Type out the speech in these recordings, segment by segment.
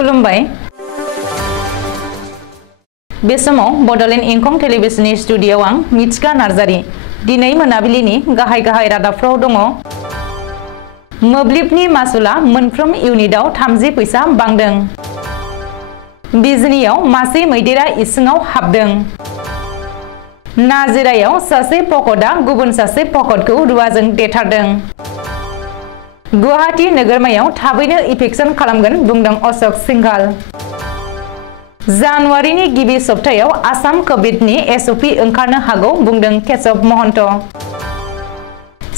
खुलुमबाय बे समाव बडलेण्ड इंखं टेलिभिजननि स्टुडिय'आव आं मिथिका नार्जारी दिनै मोनाबिलिनि गाहाय रादाबफ्राव दङ मोब्लिबनि मासुला मोनफ्रोम इउनिटआव 30 पैसा बांदों बिजनीयाव मासे मैदेरा इसिङाव हाबदों नाजिरायाव सासे पकड़ा गुबुन सासे पकड़खौ रुवाजों देथारदों गुवाहाटी नोगोरमायाव थाबैनो इफेक्शन खालामगोन बुंदों अशोक सिंघाल जानुवारिनि गिबि सप्तायाव आसाम कोभिडनि एसअपि ओंखारनो हागौ बुंदों केशव महन्त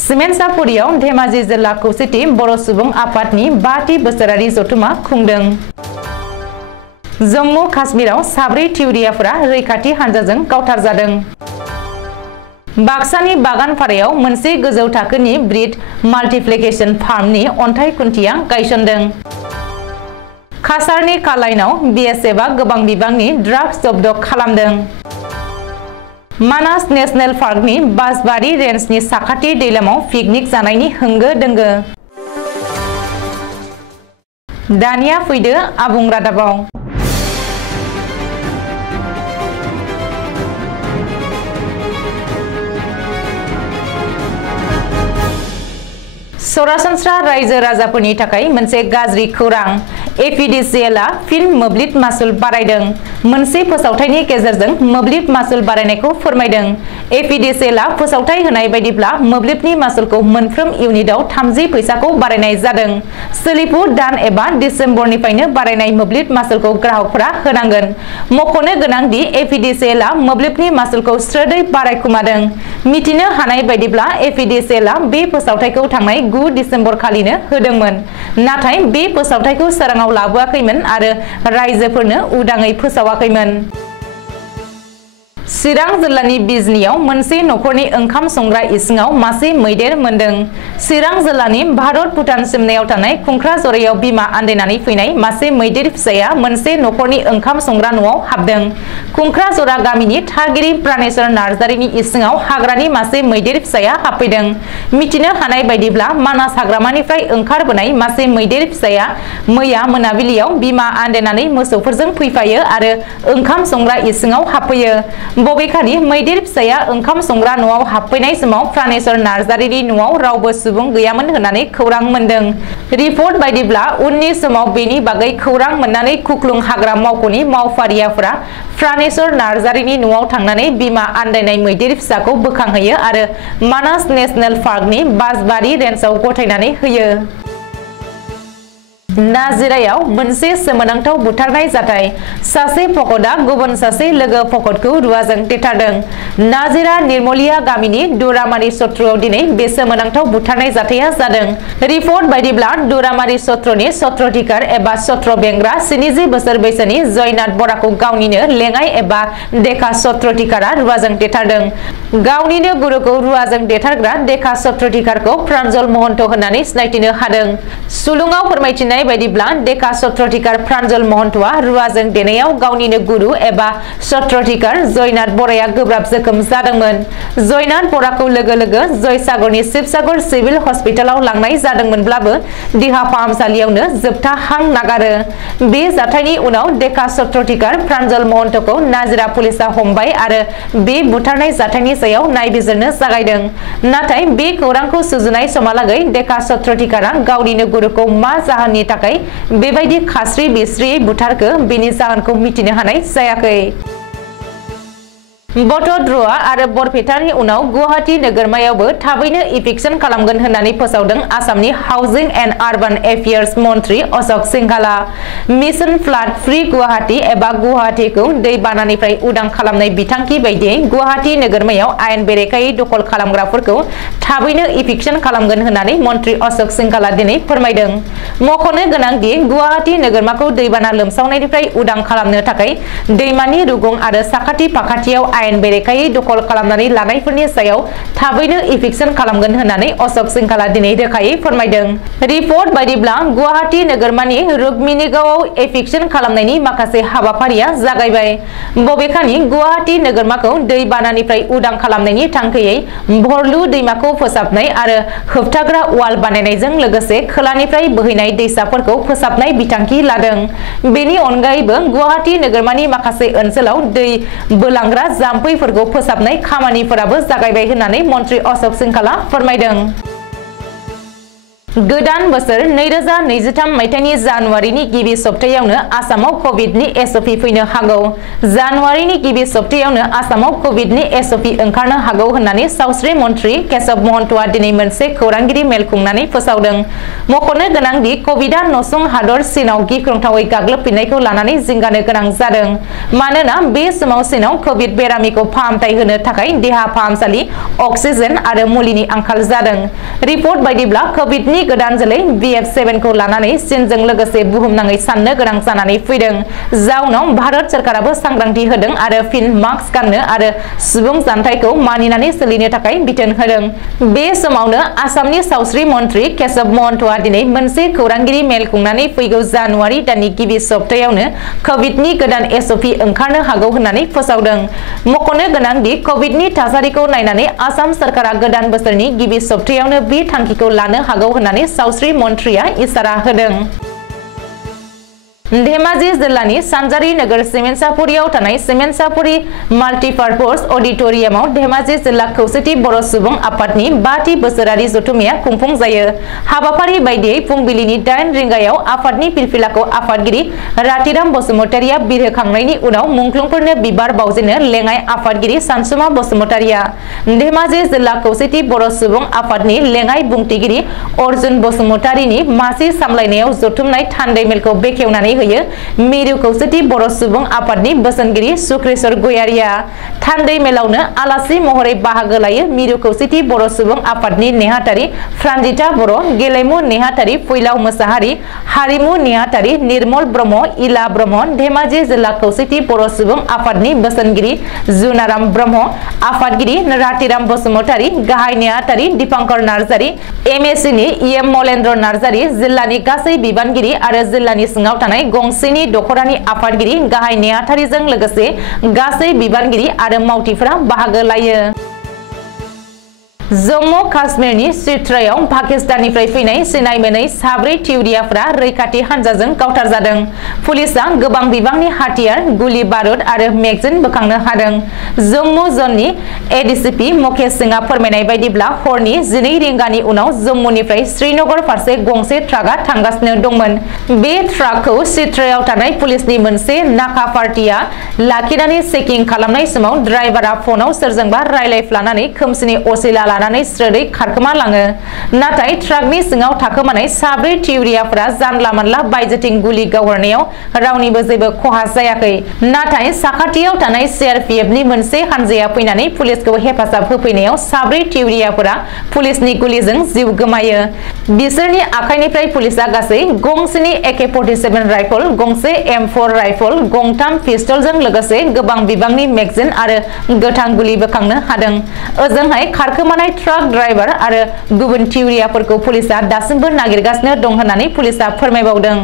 सिमेन्सापुरियाव धेमाजि जिल्ला खौसेथि बर' सुबुं आफादनि 5थि बोसोरारि जथुमा खुंदों जम्मु काश्मीराव साब्रै थिउरियाफोरा रैखाथि हानजाजों गावथारजादों बाक्सानि बागानपारायाव मोनसे गोजौ थाखोनि ब्रिड माल्टिप्लिकेशन फार्मनि अन्थाइ खुन्थिया गायसनदों काछारनि कालाइनाव बिएसएफआ गोबां बिबांनि ड्राग्स जब्द खालामदों मानास नेशनेल पार्कनि बासबारि रेन्जनि साखाथि दैलामाव पिकनिक जानायनि होंगो दोंगो दानिया फैदो आबुं रादाबाव सरासनस्रा रायजो राजाफोरनि थाखाय मोनसे गाज्रि खौरां एपीडीसीएलआ फिन मोब्लिब मासुल बारायदों मोनसे फोसावथायनि गेजेरजों मोब्लिब मासुल बारायनायखौ फोरमायदों एपीडीसीएलआ फोसावथाय होनाय बायदिब्ला मोब्लिबनि मासुलखौ मोनफ्रोम इउनिटआव 30 पैसाखौ बारायनाय जादों सोलिफु दान एबा डिसेम्बरनिफ्रायनो बारायनाय मोब्लिब मासुलखौ ग्राहकफोरा होनांगोन मख'नो गोनां दि एपीडीसीएलआ मोब्लिबनि मासुलखौ स्रोदै बारायखुमादों मिथिनो हानाय बायदिब्ला एपीडीसीएलआ बे फोसावथायखौ थांनाय 9 डिसेम्बर खालिनो होदोंमोन नाथाय बे फोसावथायखौ सोराङाव लाबोआखैमोन आरो रायजोफोरनो उदाङै फोसावाखैमोन चिरां जिल्लानि बिजनीयाव मोनसे नखरनि ओंखाम संग्रा इसिङाव मासे मैदेर मोनदों चिरां जिल्लानि भारत भुटान सिमनायाव थानाय खुंख्राजरायाव बिमा आन्दायनानै फैनाय मासे मैदेर फिसाया मोनसे नखरनि ओंखाम संग्रा न'आव हाबदों खुंख्राजरा गामिनि थागिरि प्राणेश्वर नार्जारीनि इसिङाव हाग्रानि मासे मैदेर फिसाया हाबफैदों मिथिनो हानाय बायदिब्ला मानास हाग्रामानिफ्राय ओंखारबोनाय मासे मैदेर फिसाया मैया मोनाबिलियाव बिमा आन्दायनानै मोसौफोरजों फैफायो आरो ओंखाम संग्रा इसिङाव हाबफैयो बबेखानि मैदेर फिसाया ओंखाम संग्रा न'आव हाबफैनाय समाव प्राणेश्वर नार्जारीनि न'आव रावबो सुबुं गैयामोन होननानै खौरां मोनदों रिपर्ट बायदिब्ला उननि समाव बेनि बागै खौरां मोननानै खुख्लुं हाग्रा मावख'नि मावफारियाफोरा प्राणेश्वर नार्जारीनि न'आव थांनानै बिमा आन्दायनाय मैदेर फिसाखौ बोखांहैयो आरो मानास नेशनेल पार्कनि बासबारि रेन्जआव गथायनानै होयो नाजिरायाव मोनसे सोमोनांथाव बुथारनाय जाथाय सासे पकड़ा गुबुन सासे लोगो पकड़खौ रुवाजों देथारदों नाजिरा निर्मलिया गामिनि दुरामारी सत्रआव दिनै बे सोमोनांथाव बुथारनाय जाथाया जादों रिपर्ट बायदिब्ला दुरामारी सत्रनि सत्रधिकार एबा सत्र बेंग्रा 70 बोसोर बैसोनि जयनाथ बराखौ गावनिनो लेङाइ एबा देखा सत्रधिकारा रुवाजों देथारदों गावनिनो गुरुखौ रुवाजों देथारग्रा देखा सत्रधिकारखौ प्रान्जल महन्त होननानै सिनायथिनो हादों सुलुङाव फोरमायथिनाय बायदिब्ला देखा सत्रधिकार प्रान्जल महन्तआ रुवाजों देनायाव गावनिनो गुरु एबा सत्रधिकार जयनाथ बराया गोब्राब जोखोम जादोंमोन जयनाथ बराखौ लोगो लोगो जयसागरनि शिबसागर सिभिल हस्पिटालाव लांनाय जादोंमोनब्लाबो देहा फाहामसालियावनो जोबथा हां नागारो बे जाथायनि उनाव देखा सत्रधिकार प्रान्जल महन्तखौ नाजिरा पुलिसा हमबाय आरो बे बुथारनाय जाथायनि सायाव नायबिजिरनो जागायदों नाथाय बे खौरांखौ सुजुनाय समालागै देखा सत्रधिकारा गावनिनो गुरुखौ मा जाहोननि थाखाय बेबायदि खास्रि बिस्रियै बुथारखो बेनि जाहोनखौ मिथिनो हानाय जायाखै बटद्रआ आरो बरपेटानि उनाव गुवाहाटी नोगोरमायावबो थाबैनो इफेक्शन खालामगोन होननानै फोसावदों आसामनि हाउसिं एन्ड आर्बान एफेयार्स मन्त्रि अशोक सिंघालआ मिशन फ्लाड फ्री गुवाहाटी एबा गुवाहाटीखौ दैबानानिफ्राय उदां खालामनाय बिथांखि बायदियै गुवाहाटी नोगोरमायाव आयेन बेरेखायै दखल खालामग्राफोरखौ थाबैनो इफेक्शन खालामगोन होननानै मन्त्रि अशोक सिंघालआ दिनै फोरमायदों मख'नो गोनां दि गुवाहाटी नोगोरमाखौ दैबाना लोमसावनायनिफ्राय उदां खालामनो थाखाय दैमानि रुगुं आरो साखाथि फाखाथियाव आयेन बेरेखायै दखल खालामनानै लानायफोरनि सायाव थाबैनो इभिक्सन खालामगोन होननानै अशोक सिंखाला दिनै रोखायै फोरमायदों। रिपर्ट बायदिब्ला गुवाहाटी नोगोरमानि रुक्मिणीगावआव इभिक्सन खालामनायनि माखासे हाबाफारिया जागायबाय। बबेखानि गुवाहाटी नोगोरमाखौ दै बानानिफ्राय उदां खालामनायनि थांखियै भरलु दैमाखौ फोसाबनाय आरो होबथाग्रा वाल बानायनायजों लोगोसे खोलानिफ्राय बोहैनाय दैसाफोरखौ फोसाबनाय बिथांखि लादों। बेनि अनगायैबो गुवाहाटी नोगोरमानि माखासे ओनसोलाव दै बोलांग्रा जाम्फैफोरखौ फोसाबनाय खामानिफोराबो जागायबाय होननानै मन्त्रि अशोक सिंखाला फोरमायदों। गोदान बोसोर 2023 मायथाइनि जानुवारिनि गिबि सप्तायावनो आसामाव कभिडनि एसओपि फैनो हागौ। जानुवारिनि गिबि सप्तायावनो आसामाव कभिडनि एसओपि ओंखारनो हागौ होननानै सावस्रि मन्त्रि केशव महन्तआ दिनै मोनसे खौरांगिरि मेल खुंनानै फोसावदों। मख'नो गोनांदि कभिडआ नसुं हादर चीनआव गिख्रंथावै गाग्लोबफिननायखौ लानानै जिंगानो गोनां जादों। मानोना बे समाव चीनआव कभिड बेरामिखौ फाहामथाय होनो थाखाय देहा फाहामसालि, अक्सिजेन आरो मुलिनि आंखाल जादों। रिपर्ट बायदिब्ला कभिडनि गोदान जोलै BF7 खौ लानानै चीनजों लोगोसे बुहुमनाङै साननो गोनां जानानै फैदों। जाउनाव भारत सरकाराबो सांग्रांथि होदों आरो फिन मास्क गाननो आरो सुबुं जानथायखौ मानिनानै सोलिनो थाखाय बिथोन होदों। बे समावनो आसामनि सावस्रि मन्त्रि केशव महन्तआ दिनै मोनसे खौरांगिरि मेल खुंनानै फैगौ जानुवारि दाननि गिबि सप्तायावनो कभिडनि गोदान एसओपि ओंखारनो हागौ होननानै फोसावदों। मख'नो गोनांदि कभिडनि थासारिखौ नायनानै आसाम सरकारा गोदान बोसोरनि गिबि सप्तायावनो बे थांखिखौ लानो हागौ होननानै सावस्रि मन्त्रिया इसारा होदों। धेमाजि जिल्लानि सानजारि नोगोर सिमेन्सापुरियाव थानाय सिमेन्सापुरि माल्टिपार्पज अडिटोरियामाव धेमाजि जिल्ला खौसेथि बर' सुबुं आफादनि 5थि बोसोरारि जथुम्माया खुंफुं जायो। हाबाफारि बायदियै फुंबिलिनि 8 रिंगायाव आफादनि फिरफिलाखौ आफादगिरि रातिराम बसुमतारिया बिरहोखांनायनि उनाव मुंख्लंफोरनो बिबार बावजेनो लेङाइ आफादगिरि सानसुमा बसुमतारिया। धेमाजि जिल्ला खौसेथि बर' सुबुं आफादनि लेङाइ बुंथिगिरि अर्जुन बसुमतारिनि मासि सामलायनायाव जथुमनाय थान्दै मेलखौ बेखेवनानै मिरु खौसेथि बर' सुबुं आफादनि बोसोनगिरि सुक्रेश्वर गयारिया। थान्दै मेलावनो आलासि महरै बाहागो लायो मिरु खौसेथि बर' सुबुं आफादनि नेहाथारि फ्रान्जिता बर', गेलेमु नेहाथारि फैलाव मोसाहारि, हारिमु नेहाथारि निर्मल ब्रह्म, इला ब्रह्म, धेमाजि जिल्ला खौसेथि बर' सुबुं आफादनि बोसोनगिरि जुनाराम ब्रह्म, आफादगिरि रातिराम बसुमतारि, गाहाय नेहाथारि दीपांकर नार्जारि, MSCनि EM मलेन्द्र नार्जारि, जिल्लानि गासै बिबानगिरि आरो जिल्लानि सिङाव थानाय गंसेनि दखरानि आफादगिरि गाहाय नेहाथारिजों लोगोसे गासै बिबानगिरि आरो मावथिफोरा बाहागो लायो। जम्मु काश्मीरनि श्रीनगराव पाकिस्ताननिफ्राय फैनाय सिनाय मोनै 4 थिउरियाफोरा रैखाथि हानजाजों गावथारजादों। पुलिसआ गोबां बिबांनि हाथियार, गुलि बारुद आरो मेगजिन बोखांनो हादों। जम्मु जननि ADCP मुकेश सिंहआ फोरमायनाय बायदिब्ला हरनि 12 रिंगानि उनाव जम्मुनिफ्राय श्रीनगर फारसे गंसे ट्राकआ थांगासिनो दंमोन। बे ट्राकखौ श्रीनगराव थानाय पुलिसनि मोनसे नाका पार्टिया लाखिनानै चेकिं खालामनाय समाव ड्राइभारआ फनाव सोरजोंबा रायलायफ्लानानै खोमसिनि असिला लानानै स्रोदै खारखोमा लाङो। नाथाय ट्राकनि सिङाव थाखोमानाय 4 थिउरियाफोरा जानला मानला बायजोथिं गुलि गावहरनायाव रावनिबो जेबो खहा जायाखै। नाथाय साखाथियाव थानाय CRPFनि मोनसे हानजाया फैनानै पुलिसखौ हेफाजाब होफैनायाव 4 थिउरियाफोरा पुलिसनि गुलिजों जिउ गोमायो। बिसोरनि आखाइनिफ्राय पुलिसआ गासै गंसेनि AK-47 राइफल, गंसे M4 राइफल, गंथाम पिस्तलजों लोगोसे गोबां बिबांनि मेगजिन आरो गोथां गुलि बोखांनो हादों। ओजोंहाय खारखोमानाय ट्राक ड्राइभार आरो गुबुन थिउरियाफोरखौ पुलिसआ दासिमबो नागिरगासिनो दं होननानै पुलिसआ फोरमायबावदों।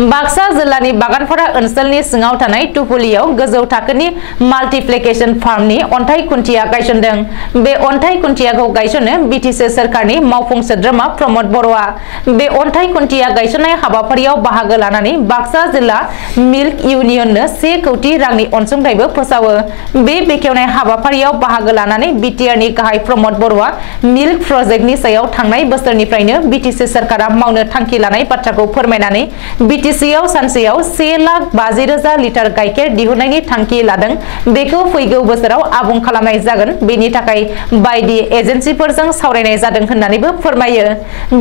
बाक्सा जिल्लानि बागानपारा ओनसोलनि सिङाव थानाय टुपुलियाव गोजौ थाखोनि माल्टिप्लिकेशन फार्मनि अन्थाइ खुन्थिया गायसनदों। बे अन्थाइ खुन्थियाखौ गायसननो BTC सोरखारनि मावफुं सोद्रोमा प्रमद बर'आ। बे अन्थाइ खुन्थिया गायसननाय हाबाफारियाव बाहागो लानानै बाक्सा जिल्ला मिल्क इउनियननो 1 कौटि रांनि अनसुंथाइबो फोसावो। बे बेखेवनाय हाबाफारियाव बाहागो लानानै BTRनि गाहाय प्रमद बर'आ मिल्क प्रजेक्टनि सायाव थांनाय बोसोरनिफ्रायनो BTC सोरखारा मावनो थांखि लानाय बाथ्राखौ फोरमायनानै BTCआव सानसेयाव 1,50,000 लिटार गाइखेर दिहुननायनि थांखि लादों। बेखौ फैगौ बोसोराव आबुं खालामनाय जागोन। बेनि थाखाय बायदि एजेन्सिफोरजों सावरायनाय जादों होननानैबो फोरमायो।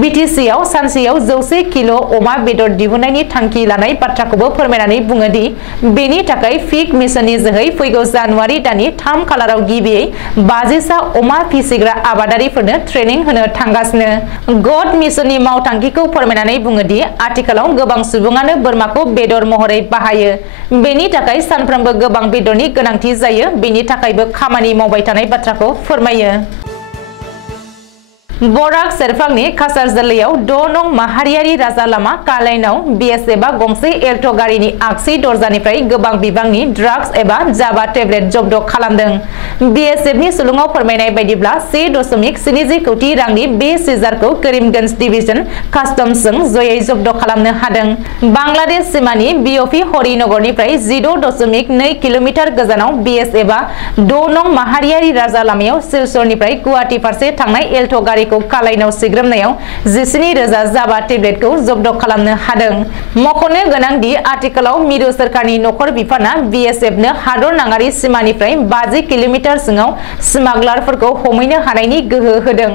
BTCआव सानसेयाव 100 किल' अमा बेदर दिहुननायनि थांखि लानाय बाथ्राखौबो फोरमायनानै बुङो दि बेनि थाखाय फिग मिशननि जोहै फैगौ जानुवारि दाननि 3 खालाराव गिबियै 50 सा अमा फिसिग्रा आबादारिफोरनो ट्रेनिं होनो थांगासिनो। गड मिशननि मावथांखिखौ फोरमायनानै बुङो दि आथिखालाव गोबां सुबुङा सुबुङानो बोरमाखौ बेदर महरै बाहायो। बेनि थाखाय सानफ्रोमबो गोबां बेदरनि गोनांथि जायो। बेनि थाखायबो खामानि मावबाय थानाय बाथ्राखौ फोरमायो। बराक सेरफांनि काछार जिल्लायाव 6 नं माहारियारि राजा लामा कालाइनाव बीएसएफआ गंसे एल्ट' गारिनि आगसि दरजानिफ्राय गोबां बिबांनि ड्राग्स एबा जाबा टेब्लेट जब्द खालामदों। बीएसएफनि सुलुङाव फोरमायनाय बायदिब्ला 1.70 कोटी रांनि बे सिजारखौ करीमगंज डिभिजन कास्टम्सजों जयै जब्द खालामनो हादों। बांलादेश सीमानि बीओपी हरिनगरनिफ्राय 16.2 किल'मिटार गोजानाव बीएसएफआ 6 नं माहारियारि राजा लामायाव सिलचरनिफ्राय गुवाहाटी फारसे थांनाय एल्ट' गारि कालाइनाव सिग्रोमनायाव 17,000 जाबा टेब्लेटखौ जब्द खालामनो हादों। मख'नो गोनां दि आथिखालाव मिरु सोरखारनि नखर बिफाना बीएसएफनो हादर नाङारि सीमानिफ्राय 50 किल'मिटार सिङाव स्मागलारफोरखौ हमैनो हानायनि गोहो होदों।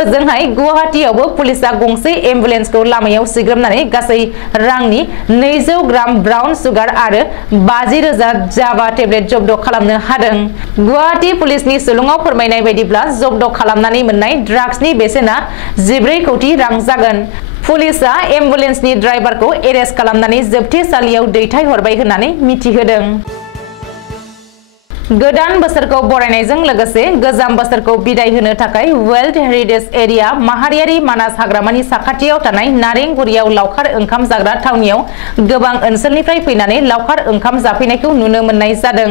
ओजोंहाय गुवाहाटीआवबो पुलिसआ गंसे एम्बुलेन्सखौ लामायाव सिग्रोमनानै गासै रांनि 200 ग्राम ब्राउन सुगार आरो 50,000 जाबा टेब्लेट जब्द खालामनो हादों। गुवाहाटी पुलिसनि सुलुङाव फोरमायनाय बायदिब्ला जब्द खालामनानै मोननाय ड्राग्सनि बेसेना 14 कोटी रां जागोन। पुलिसआ एम्बुलेन्सनि ड्राइभारखौ एरेस्ट खालामनानै जोबथेसालियाव दैथायहरबाय होननानै मिथिहोदों। गोदान बोसोरखौ बरायनायजों लोगोसे गोजाम बोसोरखौ बिदाय होनो थाखाय वर्ल्ड हेरिटेज एरिया माहारियारि मानास हाग्रामानि साखाथियाव थानाय नारेंगुरियाव लावखार ओंखाम जाग्रा थावनियाव गोबां ओनसोलनिफ्राय फैनानै लावखार ओंखाम जाफैनायखौ नुनो मोननाय जादों।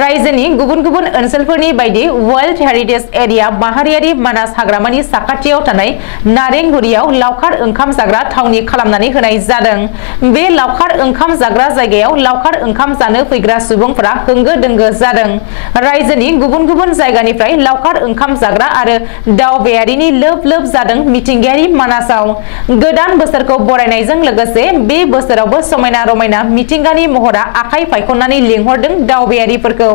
रायजोनि गुबुन गुबुन ओनसोलफोरनि बायदि वर्ल्ड हेरिटेज एरिया माहारियारि मानास हाग्रामानि साखाथियाव थानाय नारेंगुरियाव लावखार ओंखाम जाग्रा थावनि खालामनानै होनाय जादों। बे लावखार ओंखाम जाग्रा जायगायाव लावखार ओंखाम जानो फैग्रा सुबुंफोरा होंगो दोंगो जादों। रायजोनि गुबुन गुबुन जायगानिफ्राय लावखार ओंखाम जाग्रा आरो दावबायारिनि लोब लोब जादों मिथिंगायारि मानासाव। गोदान बोसोरखौ बरायनायजों लोगोसे बे बोसोरावबो समायना रमायना मिथिंगानि महरा आखाइ फायखननानै लिंहरदों दावबायारिफोरखौ।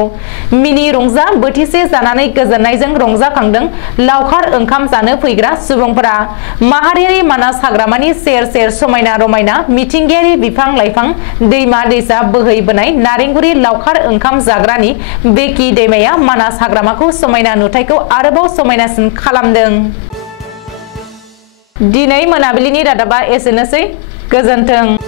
मिनि रंजा बोथिसे जानानै गोजोननायजों रंजाखांदों लावखार ओंखाम जानो फैग्रा सुबुंफोरा। माहारियारि मानास हाग्रामानि सेर सेर समायना रमायना मिथिंगायारि बिफां लाइफां दैमा दैसा बोहैबोनाय नारेंगुरि लावखार ओंखाम जाग्रानि बेकि दैमाया मानास हाग्रामाखौ समायना नुथायखौ आरोबाव समायनासिन खालामदों। दिनै मोनाबिलिनि रादाबा एसेनोसै। गोजोन्थों।